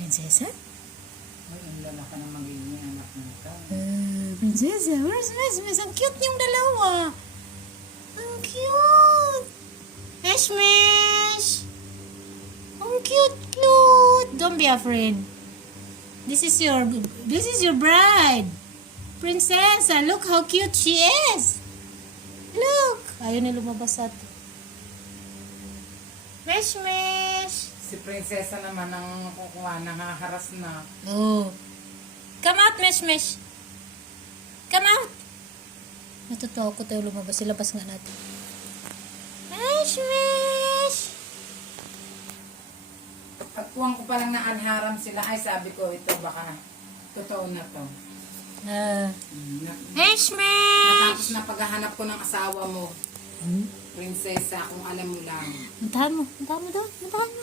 Prinsesa? Ay, ang lalaki na magiging anak nito. Prinsesa, where's Mesmes? Ang cute niyong dalawa. Ang cute. Mesmes! Ang cute. Don't be afraid. This is your bride. Prinsesa, look how cute she is. Look. Ayaw na lumabas sa atin. Mesmes! Si Prinsesa naman ang kukuha, nangaharas na. Oh. Come out, Mesmes. Come out. Natutuwa ko tayo lumabas. Ilabas nga natin. Mesmes! Pagkuhan ko palang na anharam sila, ay sabi ko ito baka totoo na to. Mesmes! Natapos na paghahanap ko ng asawa mo. Prinsesa, kung alam mo lang. Mantahan mo doon. Mantahan mo.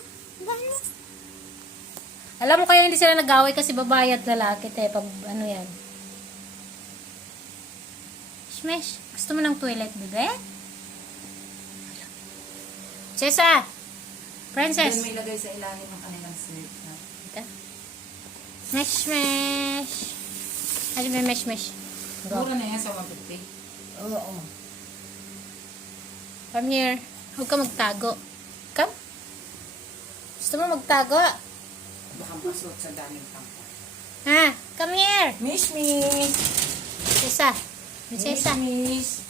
Alam mo kaya hindi sila nag-away kasi babae at lalaki. Pag ano yan. Smash, gusto mo ng toilet, bebe? Sesa! Princess! Doon may ilagay sa ilalim ng kanilang slip. Ito. Mesh. Ano ba mesh? Go. Mura na yan sa 150. Oo. Come here. Huwag ka magtago. Come. Gusto mo magtago? Baka masot sa daming tampo. Ha? Come here. Miss. Sesa. Prinsesa. Miss.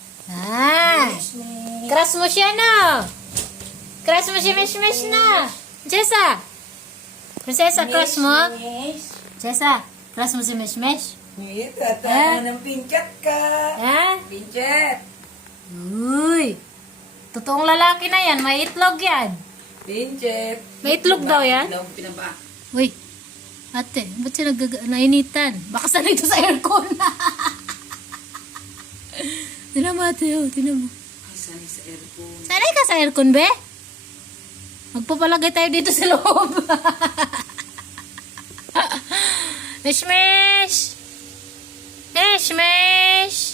Crush mo siya, no? Crush mo si Mesh na. Jessa. Prinsesa, crush mo? Jessa, crush mo si Mesh? Tata ng pinkat ka. Ha? Pinkat. Uy. Totoong lalaki na yan. May itlog yan. Pinkat. May itlog daw yan? Itlog, pinaba. Uy. Ate, ba't siya nainitan? Baka sanay ito sa aircon. Tinan mo, ate. Oh, tinan mo. Ay, sanay sa aircon. Sanay ka sa aircon, be? Magpapalagay tayo dito sa loob. Mesh! Mesh!